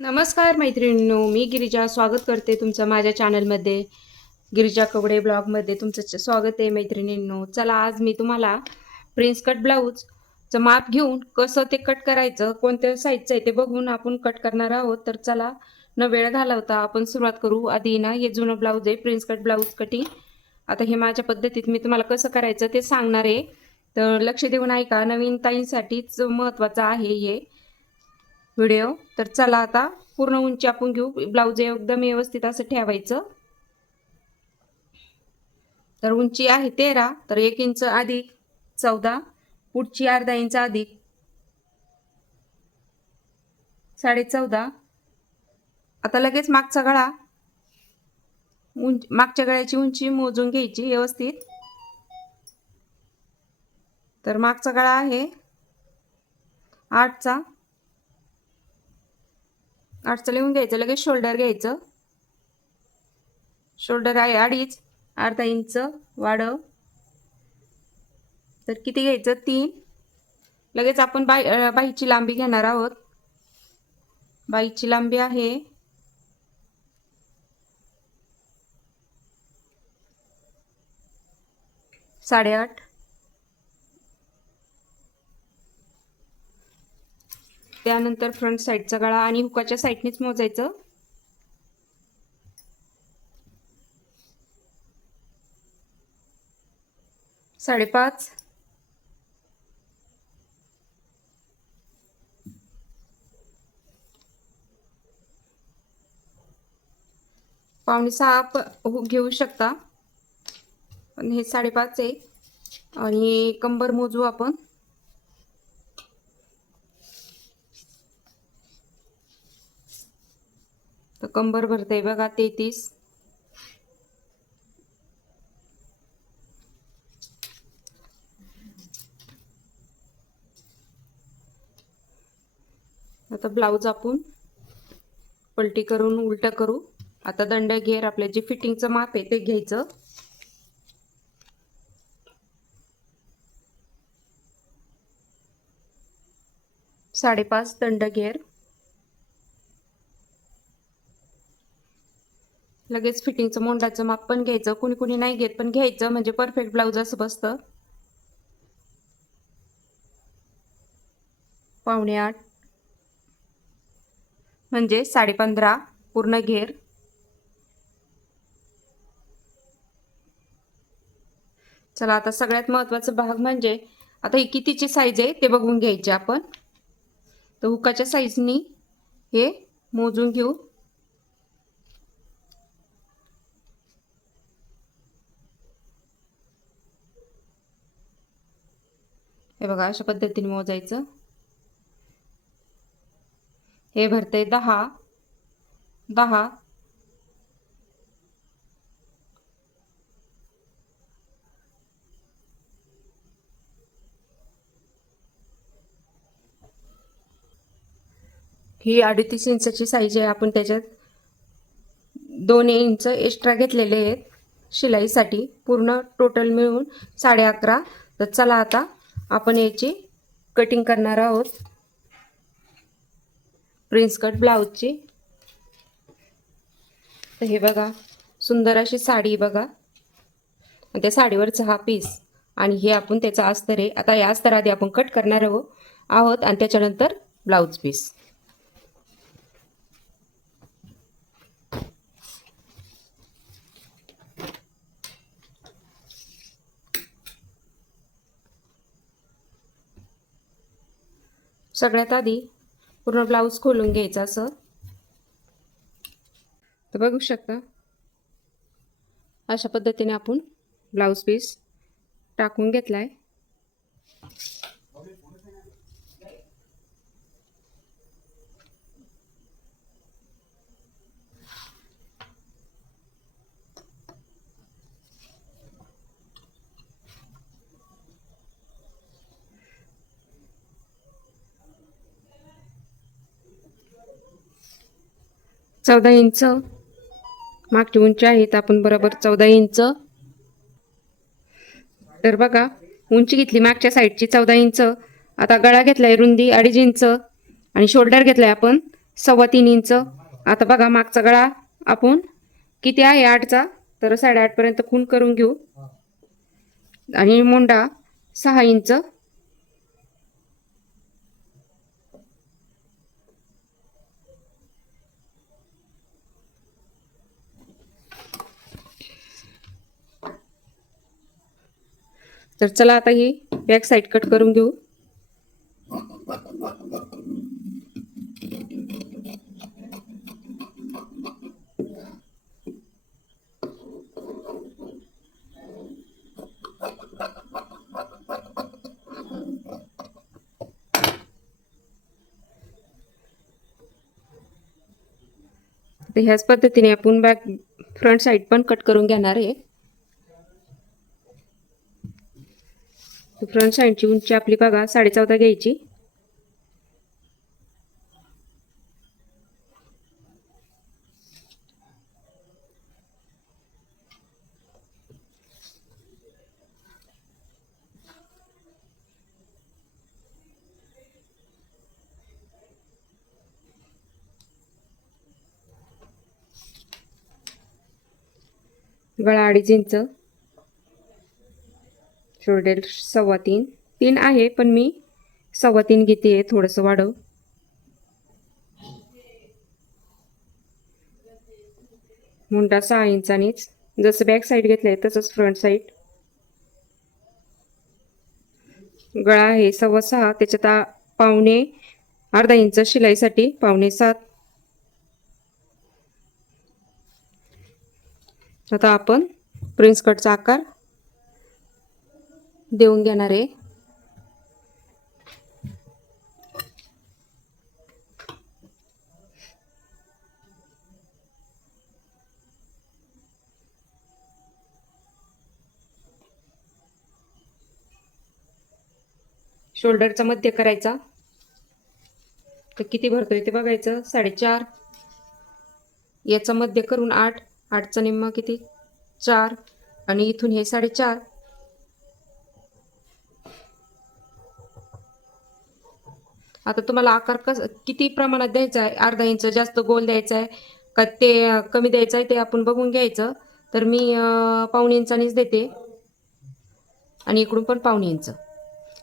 नमस्कार मैत्रिणींनो, मी गिरिजा स्वागत करते तुमचं माझ्या चॅनलमध्ये. गिरिजा कवडे ब्लॉगमध्ये तुमचं स्वागत आहे मैत्रिणींनो. चला, आज मी तुम्हाला प्रिन्स कट ब्लाऊजचं माप घेऊन कसं ते कट करायचं, कोणत्या साईजचं आहे ते बघून आपण कट करणार आहोत. तर चला, न वेळ घालवता आपण सुरुवात करू. आधी ना, हे जुनं ब्लाऊज आहे, प्रिन्स कट ब्लाऊज कटिंग. आता हे माझ्या पद्धतीत मी तुम्हाला कसं करायचं ते सांगणार आहे, तर लक्ष देऊन ऐका. नवीन ताईंसाठीच महत्त्वाचं आहे हे व्हिडिओ. तर चला, आता पूर्ण उंची आपण घेऊ. ब्लाऊज एकदम व्यवस्थित असं ठेवायचं. तर उंची आहे 13, तर 1 इंच अधिक 14, पुढची अर्धा इंच अधिक 14.5. आता लगेच मागचा गळा, मागच्या गळ्याची उंची मोजून घ्यायची व्यवस्थित. तर मागचा गळा आहे 8चा लिहून घ्यायचं. लगेच शोल्डर घ्यायचं. शोल्डर आहे 2.5, अर्धा इंच वाढव. तर किती घ्यायचं? 3. लगेच आपण बाहीची लांबी घेणार आहोत. बाहीची लांबी आहे 8.5. त्यानंतर फ्रंट साईडचा गळा आणि हुकाच्या साईडनेच मोजायचं. 5.5. पावणे 6 घेऊ शकता, पण हे 5.5 आहे. आणि कंबर मोजू आपण. तर कंबर भरते बघा 33. आता ब्लाऊज आपण पलटी करून उलटा करू. आता दंड घेर, आपल्या जे फिटिंगचं माप आहे ते घ्यायचं. ,5.5 दंड घेर. लगेच फिटिंगचं मोंडाचं माप पण घ्यायचं. कुणी कुणी नाही घेत, पण घ्यायचं म्हणजे परफेक्ट ब्लाऊज असं बसतं. 7.25 म्हणजे 15.5 पूर्ण घेर. चला, आता सगळ्यात महत्त्वाचा भाग म्हणजे आता ही कितीची साईज आहे ते बघून घ्यायचे आपण. तर हुकाच्या साईजनी हे मोजून घेऊ. हे बघा, अशा पद्धतीने मोजायचं. हे भरते 10. ही 38 इंचाची साईज आहे. आपण त्याच्यात 2 इंच एक्स्ट्रा घेतलेले आहेत शिलाईसाठी. पूर्ण टोटल मिळून 11.5. तर चला, आता आपण याची कटिंग करणार आहोत, प्रिन्स कट ब्लाऊजची. तर हे बघा, सुंदर अशी साडी बघा, त्या साडीवरचा हा पीस आणि हे आपण त्याचा अस्तर आहे. आता या अस्तर आधी आपण कट करणार आहोत आणि त्याच्यानंतर ब्लाऊज पीस. सगळ्यात आधी पूर्ण ब्लाऊज खोलून घ्यायचा असं. तर बघू शकता, अशा पद्धतीने आपण ब्लाऊज पीस टाकून घेतलाय. ,14 इंच मागची उंची आहेत आपण बरोबर 14 इंच. तर बघा, उंची घेतली मागच्या साईडची 14 इंच. आता गळा घेतलाय रुंदी 2.5 इंच आणि शोल्डर घेतलाय आपण 3.25 इंच. आता बघा मागचा गळा आपण किती आहे 8चा, तर 8.5 पर्यंत खून करून घेऊ. आणि मुंडा 6 इंच. तर चला आता ही बॅक साईड कट करून घेऊ. तर ह्याच पद्धतीने आपण बॅक फ्रंट साईड पण कट करून घेणार आहे. फ्रंट साईडची उंची आपली बघा 14.5 घ्यायची. गळा 2.5 इंच. शोल्डर 3.25. 3 आहे पण मी 3.25 घेते आहे, थोडंसं वाढव. मुंडा 6 इंचानीच. जसं बॅक साईड घेतलंय तसंच फ्रंट साईड. गळा आहे 6.25. त्याच्यात पावणे अर्धा इंच शिलाईसाठी 6.25. आता आपण प्रिन्स कटचा आकार देऊन घेणार आहे. शोल्डरचा मध्य करायचा. तर किती भरतोय ते बघायचं. 4.5. याचा मध्य करून 8. 8चा निम्मा किती 4. आणि इथून हे 4.5. आता तुम्हाला आकार किती प्रमाणात द्यायचा आहे, अर्धा इंच जास्त गोल द्यायचा आहे का ते कमी द्यायचं आहे ते आपण बघून घ्यायचं. तर मी 1.25 इंचानीच देते आणि इकडून पण 1.25 इंच.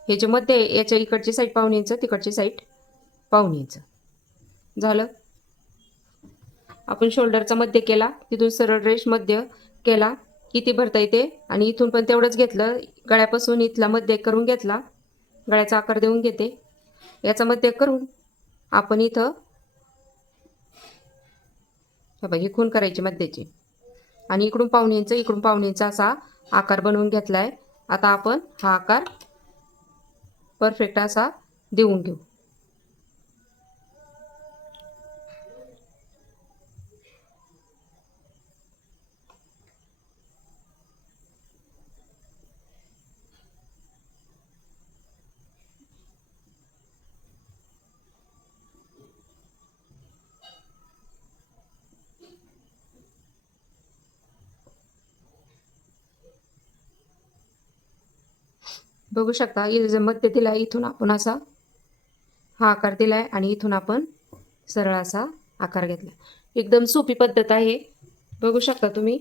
हे जे मध्ये याच्या इकडची साईड 1.25 इंच, तिकडची साईड 1.25 इंच झालं. आपण शोल्डरचा मध्य केला, तिथून सरळ रेष मध्य केला, किती भरता येते आणि इथून पण तेवढंच घेतलं. गळ्यापासून इथला मध्य करून घेतला. गळ्याचा आकार देऊन घेते. याचा मध्य करून आपण इथं ही खून करायची मध्याची आणि इकडून 1.25 इंच, इकडून 1.25 इंच असा आकार बनवून घेतलाय. आता आपण हा आकार परफेक्ट असा देऊन घेऊ. बघू शकता इथं मध्य दिलाय, इथून आपण असा हा आकार दिलाय आणि इथून आपण सरळ असा आकार घेतला. एकदम सोपी पद्धत आहे, बघू शकता तुम्ही.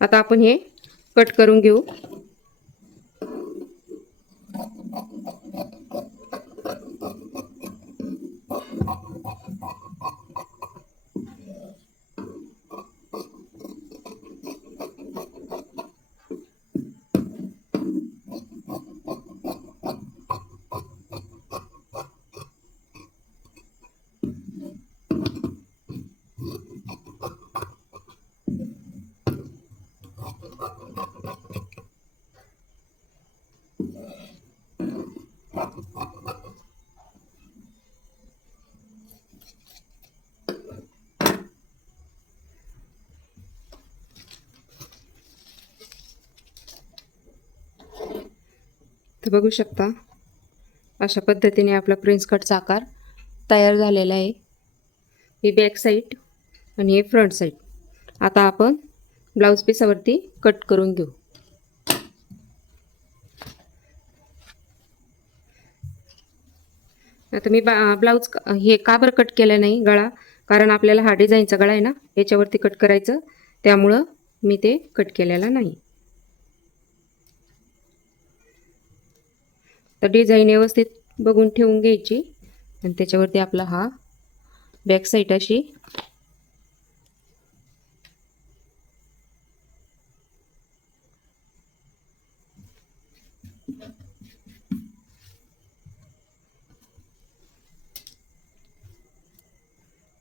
आता आपण हे कट करून घेऊ. तर बघू शकता अशा पद्धतीने आपला प्रिन्स कटचा आकार तयार झालेला आहे. ही बॅक साईड आणि हे फ्रंट साईड. आता आपण ब्लाऊज पीसावरती कट करून घेऊ. आता मी ब्लाऊज हे का बरं कट केलं नाही गळा, कारण आपल्याला हा डिझाईनचा गळा आहे ना, याच्यावरती कट करायचं, त्यामुळं मी ते कट केलेला नाही. तर डिझाईन व्यवस्थित बघून ठेवून घ्यायची आणि त्याच्यावरती आपला हा बॅक साईड अशी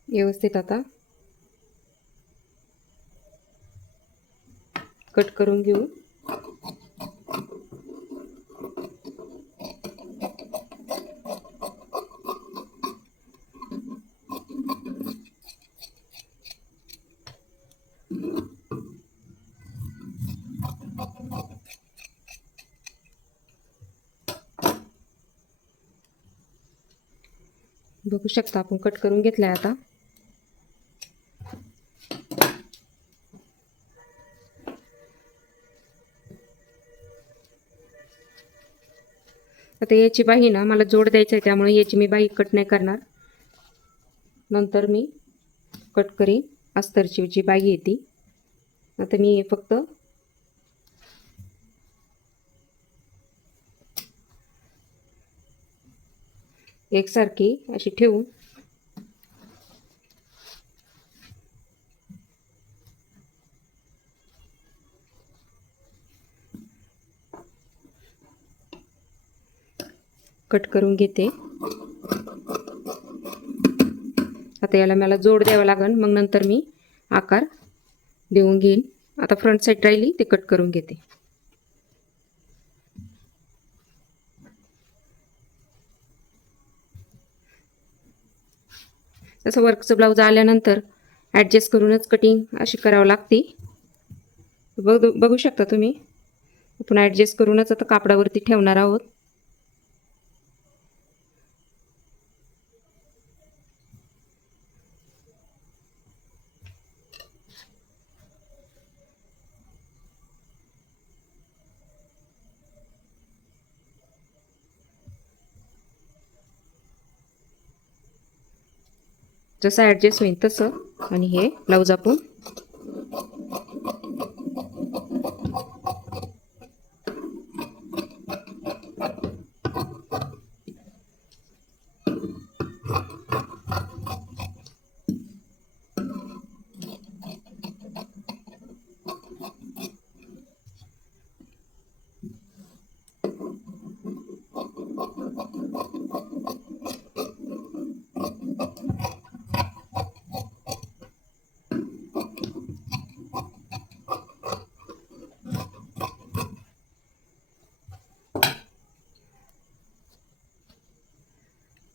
व्यवस्थित आता कट करून घेऊ. बघू शकता आपण कट करून घेतलाय. आता याची बाही ना मला जोड द्यायचा आहे, त्यामुळे याची मी बाही कट नाही करणार. नंतर मी कट करीन अस्तरची जी बाही येते. आता मी फक्त एकसारखी अशी ठेवून कट करून घेते. आता याला मला जोड द्यावा लागेल, मग नंतर मी आकार देऊन घेईन. आता फ्रंट साईड राहिली ते कट करून घेते. तसं वर्कचं ब्लाऊज आल्यानंतर ॲडजस्ट करूनच कटिंग अशी करावं लागते. बघू शकता तुम्ही, आपण ॲडजस्ट करूनच आता कापडावरती ठेवणार आहोत. जसं ॲडजस्ट होईल तसं. आणि हे ब्लाऊज आपण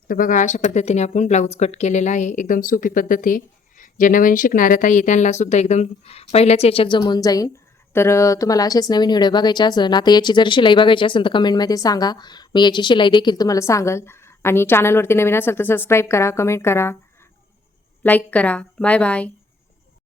तर बघा, अशा पद्धतीने आपण ब्लाऊज कट केलेला आहे. एकदम सोपी पद्धत आहे. जे नवीन शिकणाऱ्या ताई त्यांना सुद्धा एकदम पहिल्याच याच्यात जमून जाईल. तर तुम्हाला असेच नवीन व्हिडिओ बघायचे असेल, आता याची जर शिलाई बघायची असेल तर कमेंटमध्ये सांगा, मी याची शिलाई देखील तुम्हाला सांगाल. आणि चॅनलवरती नवीन असेल तर सबस्क्राईब करा, कमेंट करा, लाईक करा. Bye bye.